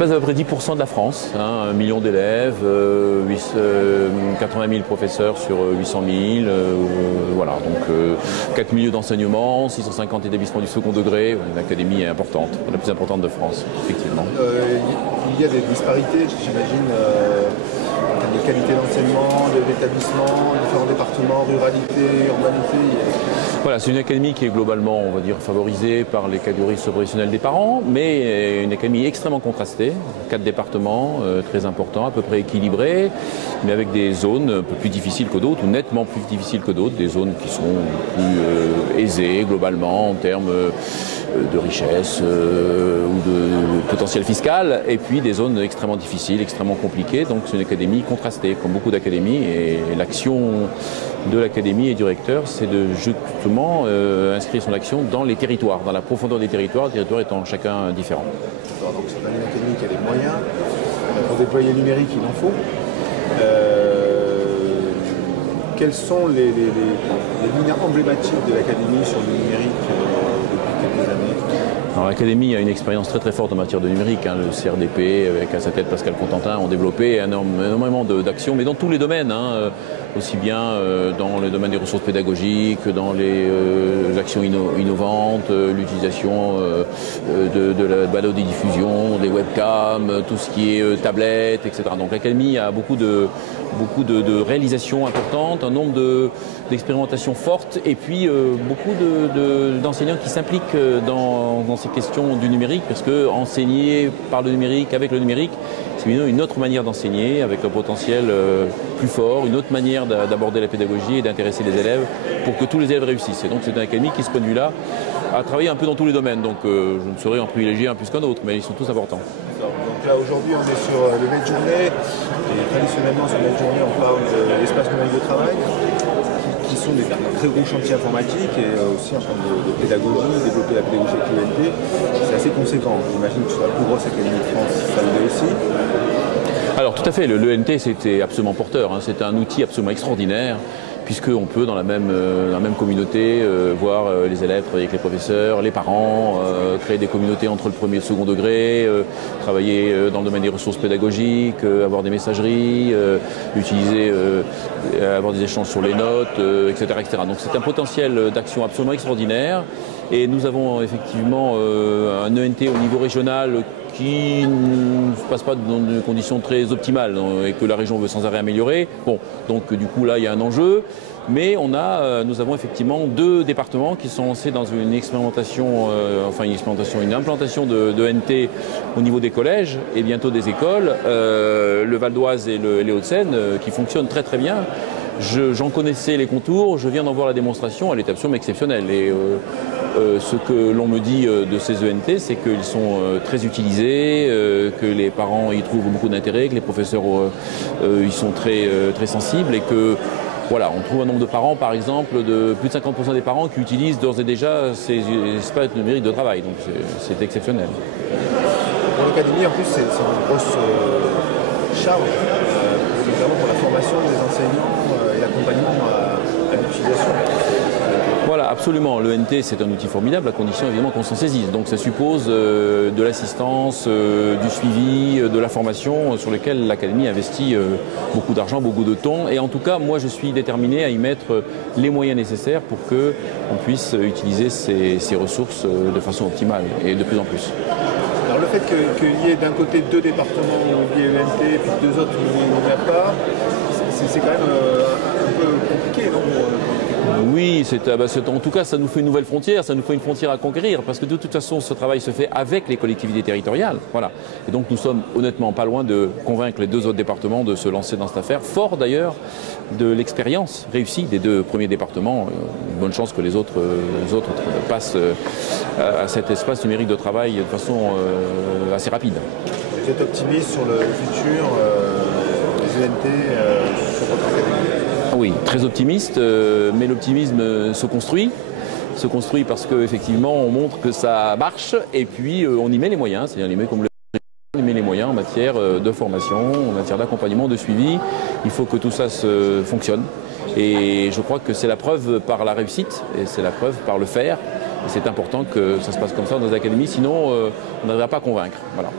pèse à peu près 10% de la France, hein, 1 million d'élèves, 80 000 professeurs sur 800 000, voilà, donc 4 milieux d'enseignement, 650 établissements du second degré, une académie importante, la plus importante de France, effectivement. Il y a des disparités, j'imagine, de qualité d'enseignement, d'établissement, différents départements, ruralité, urbanité. Voilà, c'est une académie qui est globalement, on va dire, favorisée par les catégories professionnelles des parents, mais une académie extrêmement contrastée, 4 départements très importants, à peu près équilibrés, mais avec des zones un peu plus difficiles que d'autres, ou nettement plus difficiles que d'autres, des zones qui sont plus aisées globalement en termes de richesse ou de potentiel fiscal, et puis des zones extrêmement difficiles, extrêmement compliquées. Donc c'est une académie contrastée, comme beaucoup d'académies, et l'action de l'académie et du recteur, c'est de justement inscrire son action dans les territoires, dans la profondeur des territoires, les territoires étant chacun différent. Donc c'est une académie qui a les moyens. Pour déployer le numérique, il en faut. Quelles sont les lignes emblématiques de l'académie sur le numérique depuis quelques années? L'Académie a une expérience très très forte en matière de numérique. Hein. Le CRDP, avec à sa tête Pascal Contentin, ont développé énormément d'actions, mais dans tous les domaines, hein, aussi bien dans le domaine des ressources pédagogiques, dans les actions innovantes, l'utilisation de la balado-diffusion, des webcams, tout ce qui est tablettes, etc. Donc l'Académie a beaucoup de réalisations importantes, un nombre d'expérimentations fortes, et puis beaucoup d'enseignants qui s'impliquent dans ces questions du numérique, parce que enseigner par le numérique, avec le numérique, c'est une autre manière d'enseigner, avec un potentiel plus fort, une autre manière d'aborder la pédagogie et d'intéresser les élèves pour que tous les élèves réussissent. Et donc c'est une académie qui, ce point de vue-là, a travaillé un peu dans tous les domaines. Donc je ne saurais en privilégier un plus qu'un autre, mais ils sont tous importants. Donc là aujourd'hui on est sur le maître journée, et traditionnellement sur le maître journée on parle de l'espace numérique de travail, qui sont des très gros chantiers informatiques, et aussi en termes de pédagogie, développer la pédagogie avec l'UNT, c'est assez conséquent. J'imagine que sur la plus grosse académie de France, ça l'est aussi. Alors tout à fait, l'ENT c'était absolument porteur, hein. C'est un outil absolument extraordinaire, puisqu'on peut dans la même communauté voir les élèves travailler avec les professeurs, les parents, créer des communautés entre le premier et le second degré, travailler dans le domaine des ressources pédagogiques, avoir des messageries, avoir des échanges sur les notes, etc., etc. Donc c'est un potentiel d'action absolument extraordinaire, et nous avons effectivement un ENT au niveau régional qui ne se passe pas dans des conditions très optimales, et que la région veut sans arrêt améliorer. Bon, donc du coup là il y a un enjeu, mais nous avons effectivement 2 départements qui sont lancés dans une expérimentation, une implantation de ENT au niveau des collèges et bientôt des écoles, le Val d'Oise et les Hauts-de-Seine, qui fonctionnent très très bien. J'en connaissais les contours, je viens d'en voir la démonstration, elle est absolument exceptionnelle. Et ce que l'on me dit de ces ENT, c'est qu'ils sont très utilisés, que les parents y trouvent beaucoup d'intérêt, que les professeurs y sont très sensibles, et que voilà, on trouve un nombre de parents, par exemple, de plus de 50% des parents qui utilisent d'ores et déjà ces espaces numériques de travail. Donc c'est exceptionnel. Pour l'académie, en plus, c'est une grosse charge, notamment pour la formation des enseignants et l'accompagnement à l'utilisation. Voilà, absolument. L'ENT, c'est un outil formidable, à condition évidemment qu'on s'en saisisse. Donc ça suppose de l'assistance, du suivi, de la formation, sur lesquels l'Académie investit beaucoup d'argent, beaucoup de temps. Et en tout cas, moi, je suis déterminé à y mettre les moyens nécessaires pour qu'on puisse utiliser ces ressources de façon optimale, et de plus en plus. Alors le fait qu'il y ait d'un côté 2 départements où il y a ENT, et puis 2 autres où il n'y en a pas, c'est quand même un peu compliqué, non? Oui, en tout cas, ça nous fait une nouvelle frontière, ça nous fait une frontière à conquérir, parce que de toute façon, ce travail se fait avec les collectivités territoriales. Voilà. Et donc, nous sommes honnêtement pas loin de convaincre les 2 autres départements de se lancer dans cette affaire, fort d'ailleurs de l'expérience réussie des 2 premiers départements. Bonne chance que les autres passent à cet espace numérique de travail de façon assez rapide. Vous êtes optimiste sur le futur des ENT sur votre académie? Oui, très optimiste, mais l'optimisme se construit parce qu'effectivement on montre que ça marche, et puis on y met les moyens, c'est-à-dire on y met les moyens en matière de formation, en matière d'accompagnement, de suivi. Il faut que tout ça se fonctionne, et je crois que c'est la preuve par la réussite, et c'est la preuve par le faire. Et c'est important que ça se passe comme ça dans les académies, sinon on n'arrivera pas à convaincre. Voilà.